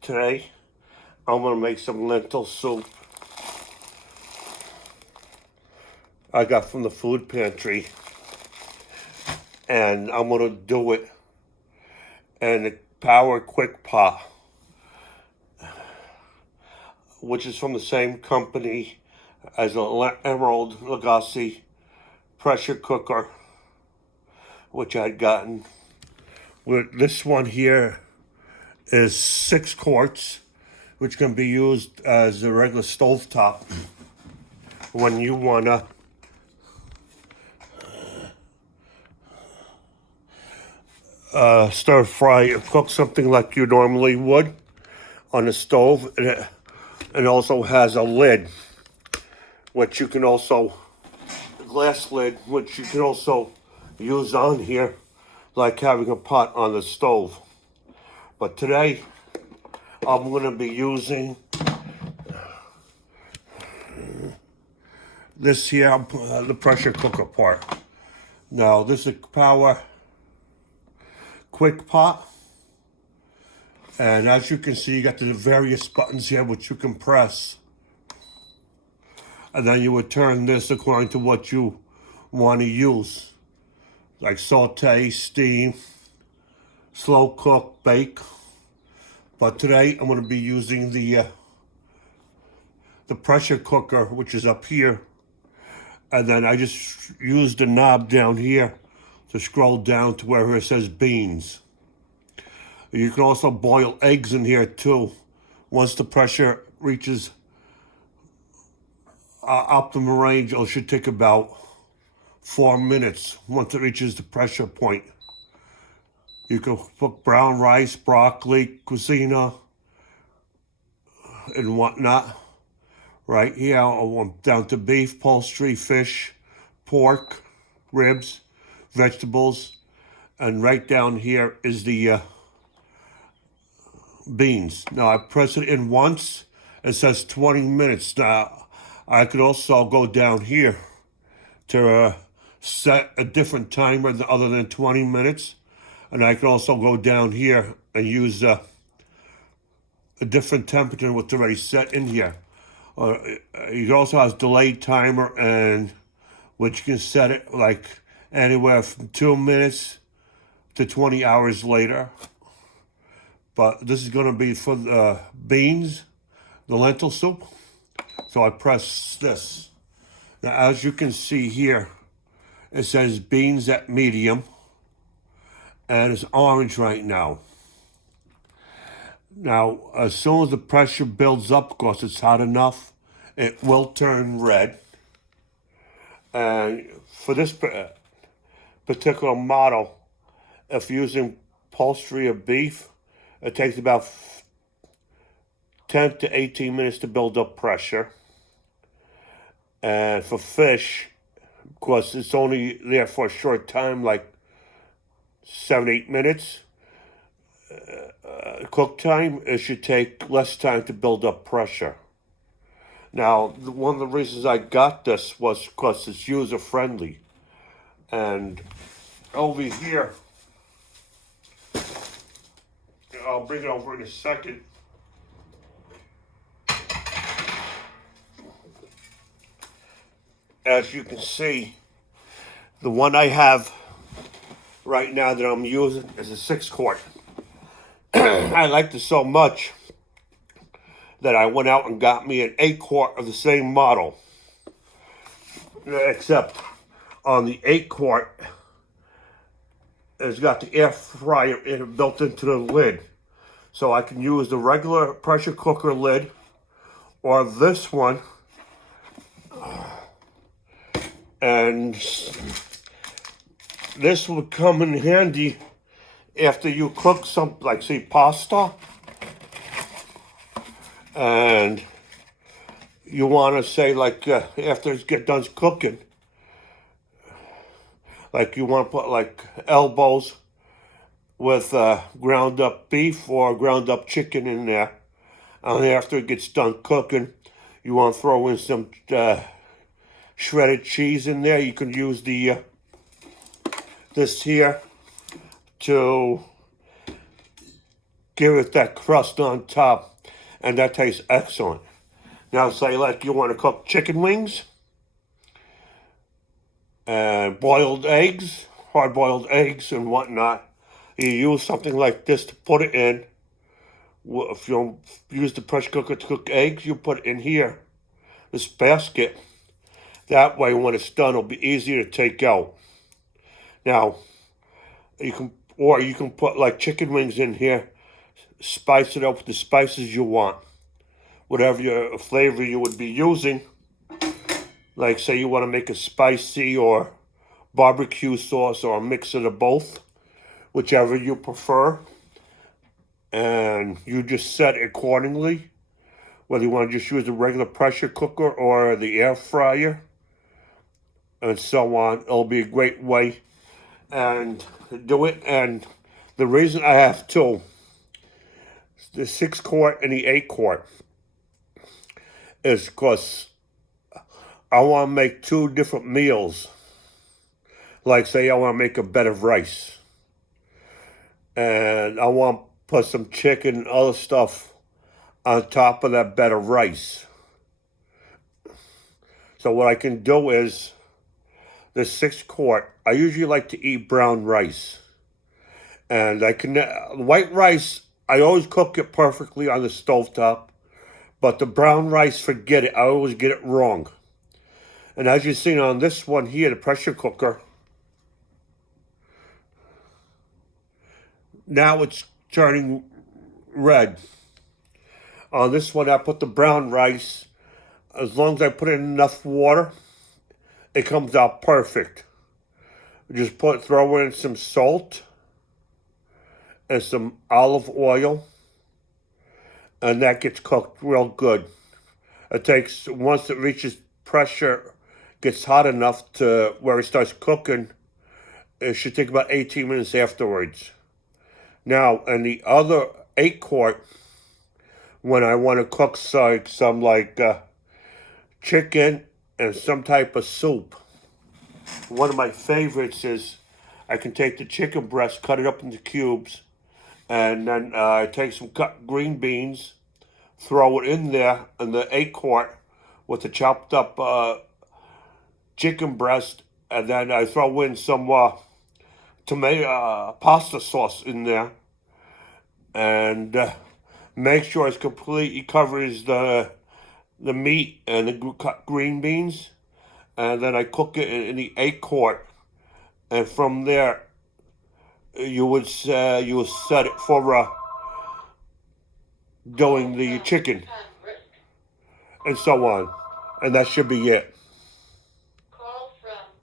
Today, I'm gonna make some lentil soup I got from the food pantry, and I'm gonna do it in the Power Quick Pot, which is from the same company as the Emerald Lagasse pressure cooker, which I'd gotten. With this one here is 6 quarts, which can be used as a regular stovetop when you wanna stir fry or cook something like you normally would on the stove. It also has a lid, which you can also, glass lid, which you can also use on here, like having a pot on the stove. But today, I'm going to be using this here, the pressure cooker part. Now, this is a Power Quick Pot. And as you can see, you got the various buttons here which you can press. And then you would turn this according to what you want to use. Like saute, steam, slow cook, bake. But today I'm going to be using the pressure cooker, which is up here. And then I just use the knob down here to scroll down to where it says beans. You can also boil eggs in here too, once the pressure reaches optimum range. It should take about 4 minutes once it reaches the pressure point. You can put brown rice, broccoli, cucina, and whatnot. Right here, I want down to beef, poultry, fish, pork, ribs, vegetables, and right down here is the beans. Now I press it in once. It says 20 minutes. Now I could also go down here to set a different timer other than 20 minutes. And I can also go down here and use a different temperature with already set in here. You also have delayed timer, and which you can set it like anywhere from 2 minutes to 20 hours later. But this is going to be for the beans, the lentil soup. So I press this. Now, as you can see here, it says beans at medium, and it's orange right now. Now, as soon as the pressure builds up, because it's hot enough, it will turn red. And for this particular model, if using poultry or beef, it takes about 10 to 18 minutes to build up pressure. And for fish, of course, it's only there for a short time, like 7-8 minutes. Cook time, it should take less time to build up pressure. Now, one of the reasons I got this was because it's user-friendly. And over here, I'll bring it over in a second. As you can see, the one I have right now that I'm using is a 6 quart. I liked it so much that I went out and got me an 8 quart of the same model. Except on the 8 quart, it's got the air fryer built into the lid. So I can use the regular pressure cooker lid or this one. And this would come in handy after you cook something like, say, pasta. And you want to say, like, after it gets done cooking, like you want to put like elbows with ground up beef or ground up chicken in there. And after it gets done cooking, you want to throw in some shredded cheese in there. You can use the this here to give it that crust on top, and that tastes excellent. Now, say like you want to cook chicken wings and boiled eggs, hard-boiled eggs and whatnot. You use something like this to put it in. If you don't use the pressure cooker to cook eggs, you put it in here, this basket. That way, when it's done, it'll be easier to take out. Now, you can put like chicken wings in here, spice it up with the spices you want, whatever your flavor you would be using. Like, say you want to make a spicy or barbecue sauce or a mix of the both, whichever you prefer. And you just set it accordingly, whether you want to just use a regular pressure cooker or the air fryer, and so on. It'll be a great way and do it. And the reason I have two, the 6-quart and the 8-quart, is because I want to make two different meals. Like, say I want to make a bed of rice, and I want to put some chicken and other stuff on top of that bed of rice. So what I can do is, the 6-quart, I usually like to eat brown rice. And white rice, I always cook it perfectly on the stovetop. But the brown rice, forget it. I always get it wrong. And as you've seen on this one here, the pressure cooker, now it's turning red. On this one, I put the brown rice. As long as I put in enough water, it comes out perfect. Just throw in some salt and some olive oil, and that gets cooked real good. It takes, once it reaches pressure, gets hot enough to where it starts cooking, it should take about 18 minutes afterwards. Now, in the other 8-quart, when I want to cook some chicken and some type of soup, one of my favorites is I can take the chicken breast, cut it up into cubes, and then take some cut green beans, throw it in there in the 8-quart with the chopped up chicken breast, and then I throw in some tomato pasta sauce in there, and make sure it completely covers the meat and the cut green beans, and then I cook it in the 8-quart, and from there you will set it for doing the chicken, and so on, and that should be it.